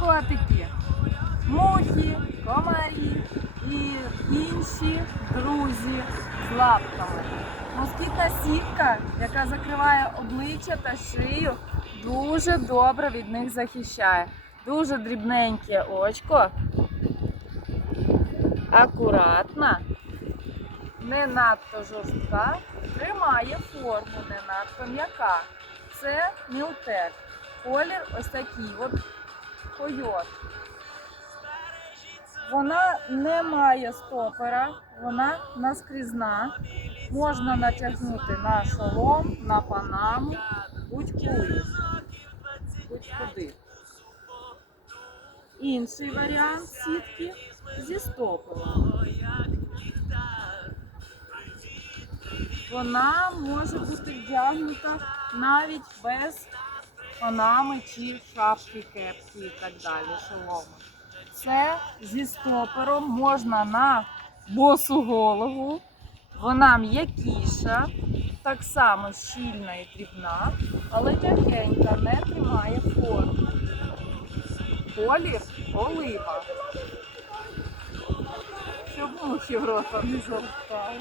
котики, мухи, комарі і інші друзі з лапками. Москітна сітка, яка закриває обличчя та шию, дуже добре від них захищає. Дуже дрібненьке очко. Акуратна, не надто жорстка, тримає форму, не надто м'яка. Це мілтек. Колір ось такий от койот. Вона не має стопера, вона наскрізна. Можна натягнути на шолом, на панаму, будь-коли. Будь-куди. Інший варіант сітки зі стопером. Вона може бути вдягнута навіть без панами чи шапки, кепки і так далі, шолому. Це зі стопером можна на босу голову. Вона м'якіша, так само щільна і дрібна, але м'якенька, не тримає форму. Колір олива. Щоб мухи в рота не залетали.